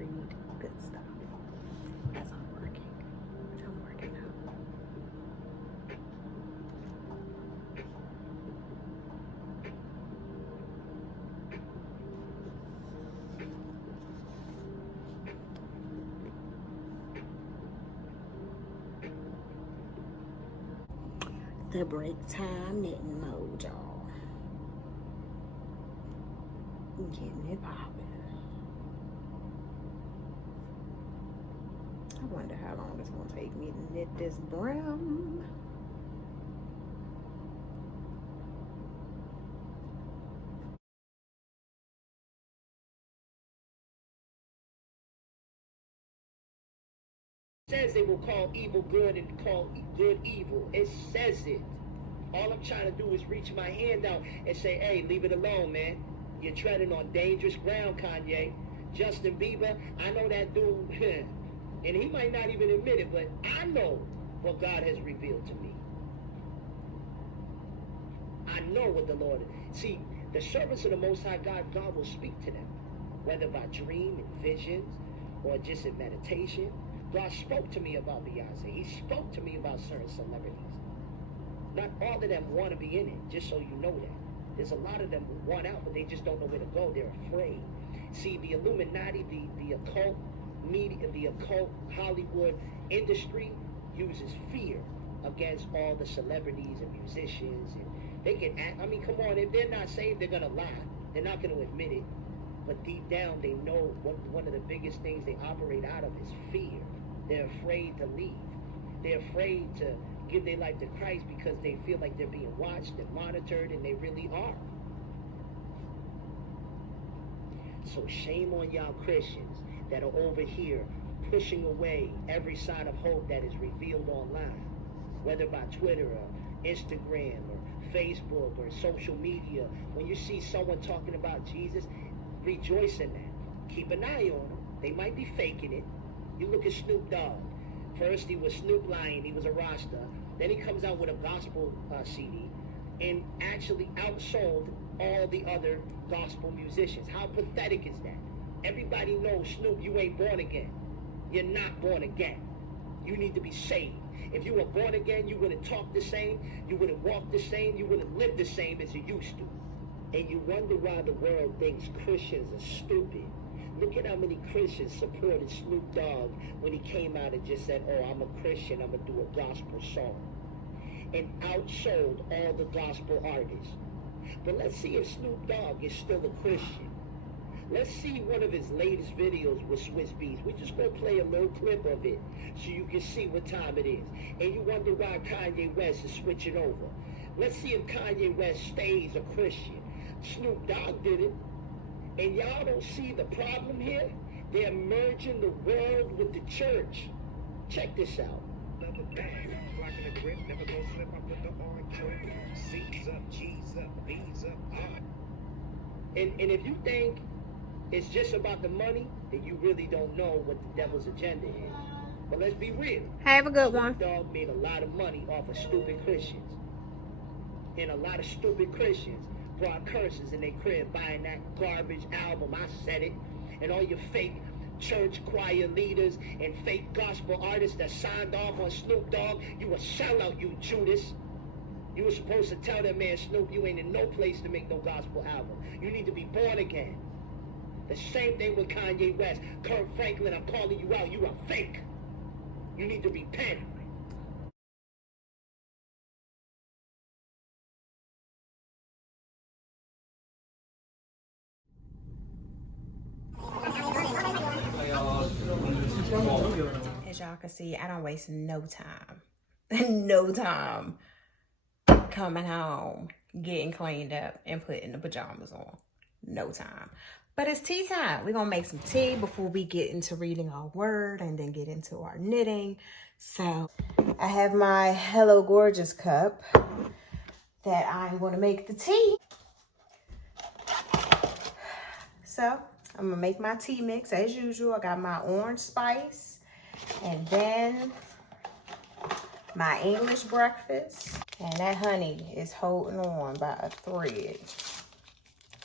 read good stuff as I'm working. I'm working out. The break time knitting mode, y'all. Getting it popping. I wonder how long it's gonna take me to knit this brim. Says they will call evil good and call good evil. It says it. All I'm trying to do is reach my hand out and say, hey, leave it alone, man. You're treading on dangerous ground, Kanye. Justin Bieber, I know that dude, and he might not even admit it, but I know what God has revealed to me. I know what the Lord is. See, the servants of the Most High God, God will speak to them, whether by dream and visions or just in meditation. God spoke to me about Beyonce. He spoke to me about certain celebrities. Not all of them want to be in it, just so you know that. There's a lot of them who want out, but they just don't know where to go. They're afraid. See, the Illuminati, the occult media, the occult Hollywood industry uses fear against all the celebrities and musicians. And they can act, I mean, come on, if they're not saved, they're going to lie. They're not going to admit it. But deep down, they know one of the biggest things they operate out of is fear. They're afraid to leave. They're afraid to give their life to Christ because they feel like they're being watched and monitored, and they really are. So shame on y'all Christians that are over here pushing away every sign of hope that is revealed online, whether by Twitter or Instagram or Facebook or social media. When you see someone talking about Jesus, rejoice in that. Keep an eye on them. They might be faking it. You look at Snoop Dogg. First he was Snoop Lion, he was a Rasta. Then he comes out with a gospel CD and actually outsold all the other gospel musicians. How pathetic is that? Everybody knows, Snoop, you ain't born again. You're not born again. You need to be saved. If you were born again, you wouldn't talk the same, you wouldn't walk the same, you wouldn't live the same as you used to. And you wonder why the world thinks Christians are stupid. Look at how many Christians supported Snoop Dogg when he came out and just said, oh, I'm a Christian, I'm going to do a gospel song. And outsold all the gospel artists. But let's see if Snoop Dogg is still a Christian. Let's see one of his latest videos with Swiss Beats. We're just going to play a little clip of it so you can see what time it is. And you wonder why Kanye West is switching over. Let's see if Kanye West stays a Christian. Snoop Dogg did it. And y'all don't see the problem here? They're merging the world with the church. Check this out. Never bang, rocking the grip, never go slip. I put the on trip. C's up, G's up, B's up, R. And if you think it's just about the money, then you really don't know what the devil's agenda is. But let's be real. Have a good one. Snoop Dogg made a lot of money off of stupid Christians. And a lot of stupid Christians brought curses in their crib buying that garbage album. I said it. And all your fake church choir leaders and fake gospel artists that signed off on Snoop Dogg, you a sellout, you Judas. You were supposed to tell that man, Snoop, you ain't in no place to make no gospel album. You need to be born again. The same thing with Kanye West. Kirk Franklin, I'm calling you out. You are fake. You need to repent. As y'all can see, I don't waste no time. No time coming home, getting cleaned up, and putting the pajamas on. No time. But it's tea time. We're going to make some tea before we get into reading our word and then get into our knitting. So I have my Hello Gorgeous cup that I'm going to make the tea. So I'm going to make my tea mix as usual. I got my orange spice and then my English breakfast. And that honey is holding on by a thread.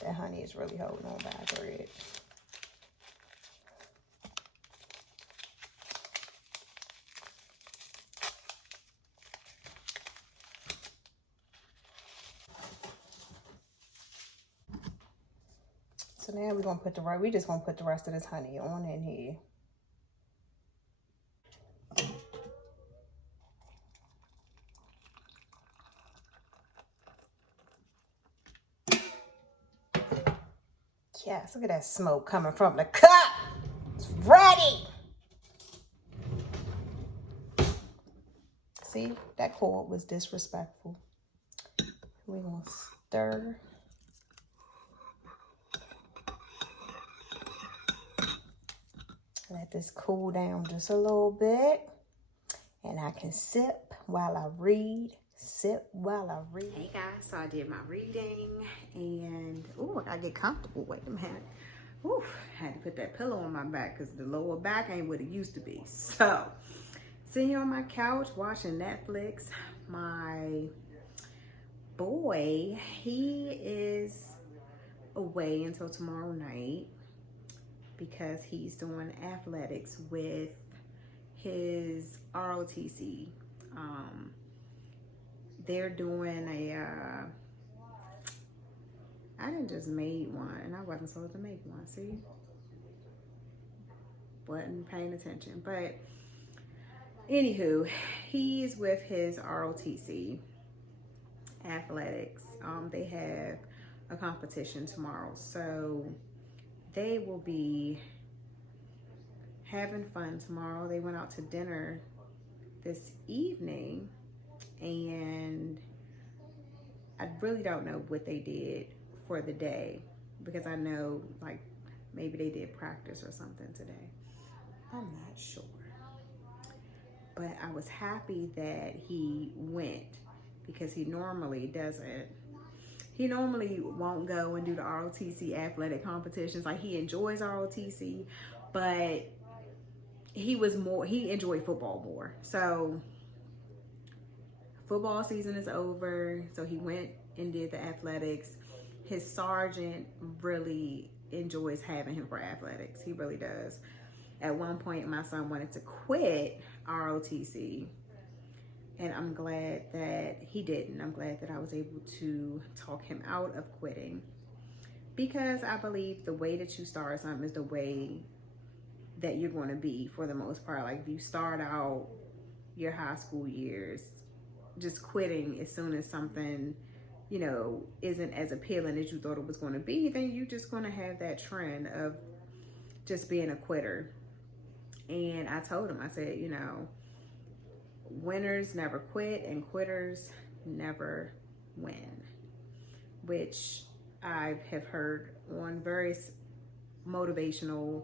That honey is really holding on by a thread. So now we're gonna put we just gonna put the rest of this honey on in here. Yes, look at that smoke coming from the cup. It's ready. See, that cord was disrespectful. We're gonna stir. Let this cool down just a little bit. And I can sip while I read. Sip while I read. Hey guys, so I did my reading and I gotta get comfortable. Wait a minute. Had to put that pillow on my back because the lower back ain't what it used to be. So, sitting here on my couch watching Netflix. My boy, he is away until tomorrow night because he's doing athletics with his ROTC. They're doing I didn't just made one and I wasn't supposed to make one, see? Wasn't paying attention. But anywho, he's with his ROTC athletics. They have a competition tomorrow. So they will be having fun tomorrow. They went out to dinner this evening and I really don't know what they did for the day because I know like maybe they did practice or something today. I'm not sure. But I was happy that he went because he normally doesn't. He normally won't go and do the ROTC athletic competitions. Like he enjoys ROTC, but he enjoyed football more. So football season is over. So he went and did the athletics. His sergeant really enjoys having him for athletics. He really does. At one point, my son wanted to quit ROTC, and I'm glad that he didn't. I'm glad that I was able to talk him out of quitting because I believe the way that you start something is the way that you're going to be for the most part. Like if you start out your high school years just quitting as soon as something, you know, isn't as appealing as you thought it was going to be, then you're just going to have that trend of just being a quitter. And I told him, I said, you know, winners never quit and quitters never win, which I have heard on various motivational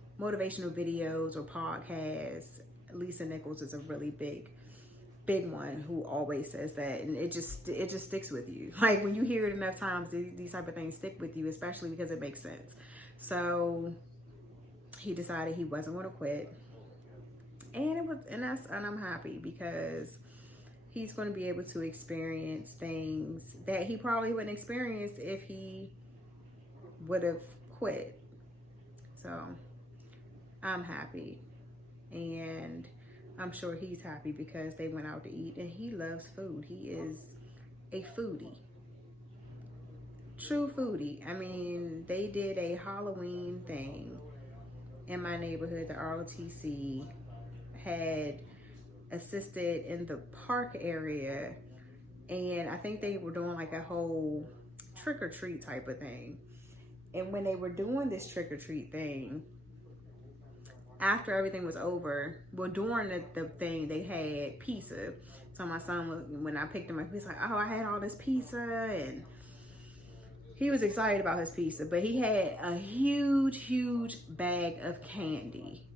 videos or podcasts. Lisa Nichols is a really big one who always says that, and it just sticks with you. Like when you hear it enough times, these type of things stick with you, especially because it makes sense. So he decided he wasn't going to quit, and I'm happy because he's going to be able to experience things that he probably wouldn't experience if he would have quit. So I'm happy, and I'm sure he's happy because they went out to eat, and he loves food. He is a foodie. True foodie. I mean, they did a Halloween thing in my neighborhood. The ROTC had assisted in the park area, and I think they were doing like a whole trick-or-treat type of thing. And when they were doing this trick-or-treat thing, after everything was over, well, during the thing, they had pizza. So my son, when I picked him up, he was like, oh, I had all this pizza, and he was excited about his pizza, but he had a huge bag of candy,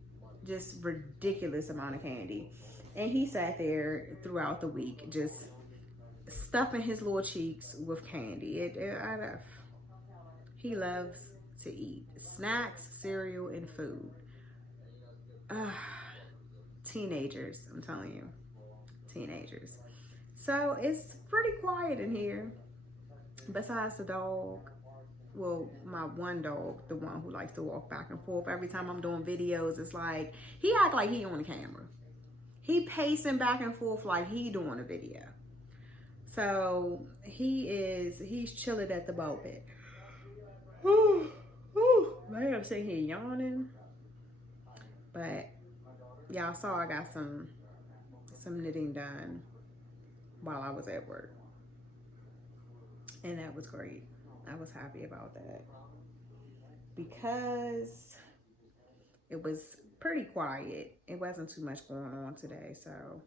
just ridiculous amount of candy. And he sat there throughout the week, just stuffing his little cheeks with candy. He loves to eat snacks, cereal, and food. Teenagers, I'm telling you, teenagers. So it's pretty quiet in here. Besides the dog, well, my one dog, the one who likes to walk back and forth. Every time I'm doing videos, it's like, he act like he on the camera. He pacing back and forth like he doing a video. So he's chilling at the moment. Man, I'm sitting here yawning. But y'all saw I got some knitting done while I was at work. And that was great. I was happy about that. Because it was pretty quiet. It wasn't too much going on today. So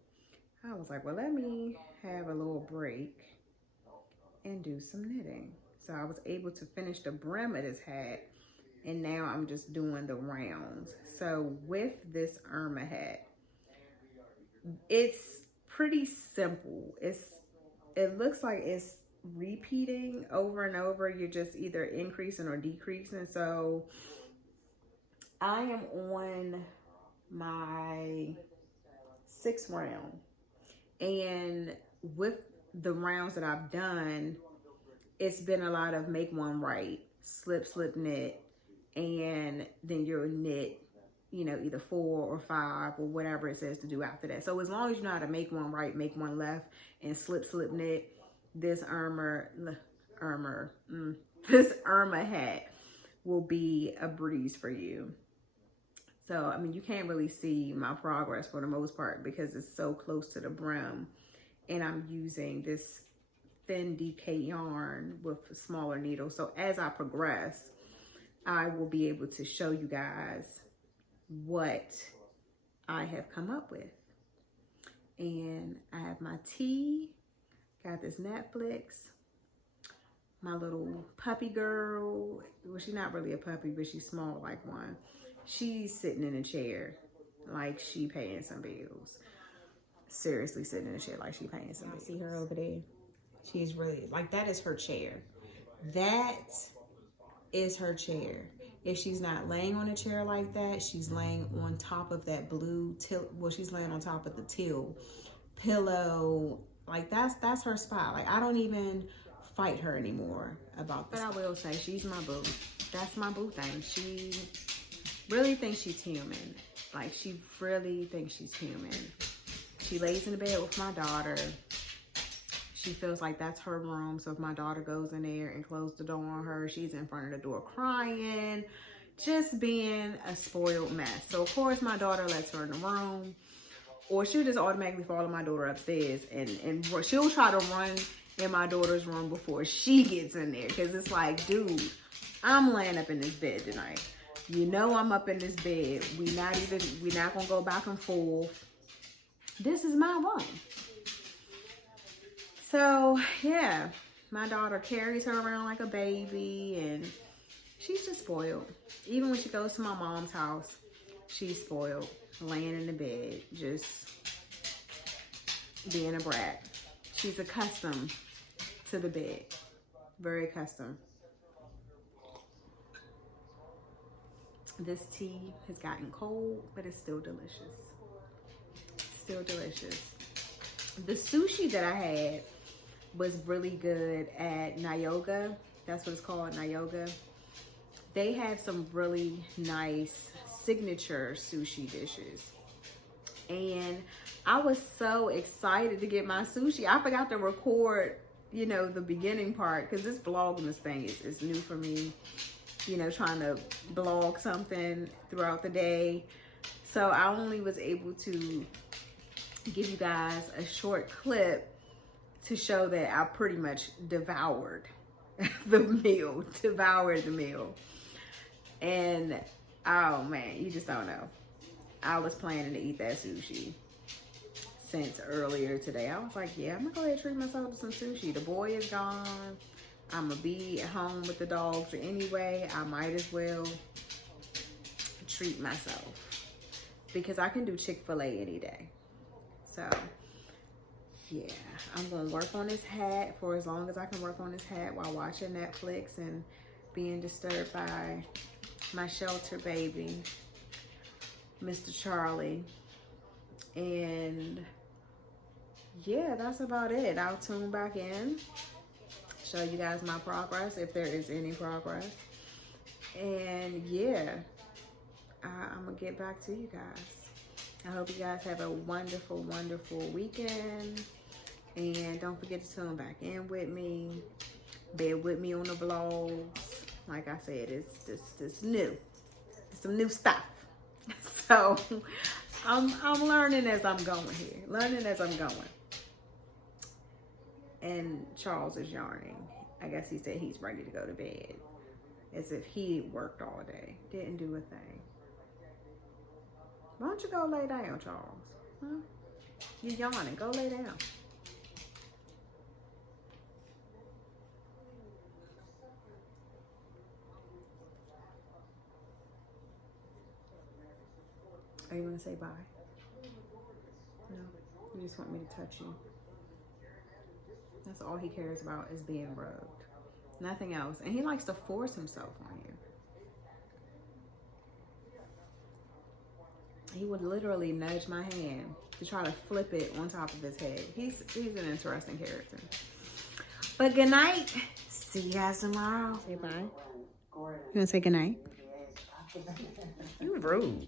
I was like, well, let me have a little break and do some knitting. So I was able to finish the brim of this hat. And now I'm just doing the rounds. So with this Irma hat, it's pretty simple. It looks like it's repeating over and over. You're just either increasing or decreasing. So I am on my 6th round, and with the rounds that I've done, it's been a lot of make one right, slip, knit, and then you'll knit, either 4 or 5 or whatever it says to do after that. So as long as you know how to make one right, make one left, and slip, knit, this this Irma hat will be a breeze for you. So, I mean, you can't really see my progress for the most part because it's so close to the brim. And I'm using this thin DK yarn with smaller needles. So as I progress, I will be able to show you guys what I have come up with. And I have my tea, got this Netflix, my little puppy girl. Well, she's not really a puppy, but she's small like one. She's sitting in a chair like she paying some bills. Seriously, sitting in a chair like she paying some bills. See her over there? She's really, like, that is her chair. That is her chair. If she's not laying on a chair like that, she's laying on top of that blue tilt. Well, she's laying on top of the teal pillow. Like, that's her spot. Like, I don't even fight her anymore about this. But I will say, she's my boo. That's my boo thing. She really thinks she's human. Like, she really thinks she's human. She lays in the bed with my daughter. She feels like that's her room. So if my daughter goes in there and closes the door on her, she's in front of the door crying, just being a spoiled mess. So of course my daughter lets her in the room, or she'll just automatically follow my daughter upstairs, and she'll try to run in my daughter's room before she gets in there. Cause it's like, dude, I'm laying up in this bed tonight. I'm up in this bed. We're not gonna go back and forth. This is my room. So yeah, my daughter carries her around like a baby, and she's just spoiled. Even when she goes to my mom's house, she's spoiled, laying in the bed, just being a brat. She's accustomed to the bed, very accustomed. This tea has gotten cold, but it's still delicious. Still delicious. The sushi that I had was really good at Nyoga. That's what it's called, Nyoga. They have some really nice signature sushi dishes. And I was so excited to get my sushi. I forgot to record, the beginning part, because this Vlogmas thing is new for me. Trying to blog something throughout the day. So I only was able to give you guys a short clip to show that I pretty much devoured the meal. And oh man, you just don't know. I was planning to eat that sushi since earlier today. I was like, yeah, I'm gonna go ahead and treat myself to some sushi. The boy is gone. I'm gonna be at home with the dogs anyway. I might as well treat myself because I can do Chick-fil-A any day. So yeah, I'm gonna work on this hat for as long as I can work on this hat while watching Netflix and being disturbed by my shelter baby, Mr. Charlie. And yeah, that's about it. I'll tune back in, show you guys my progress, if there is any progress. And yeah, I'm gonna get back to you guys. I hope you guys have a wonderful, wonderful weekend. And don't forget to tune back in with me. Bear with me on the vlogs. Like I said, it's new. It's some new stuff. So I'm learning as I'm going here. Learning as I'm going. And Charles is yarning. I guess he said he's ready to go to bed. As if he worked all day. Didn't do a thing. Why don't you go lay down, Charles? Huh? You're yawning. Go lay down. Are you going to say bye? No. You just want me to touch you. That's all he cares about is being rubbed. Nothing else. And he likes to force himself on you. He would literally nudge my hand to try to flip it on top of his head. He's an interesting character. But good night. See you guys tomorrow. Say bye. You want to say good night? You rude.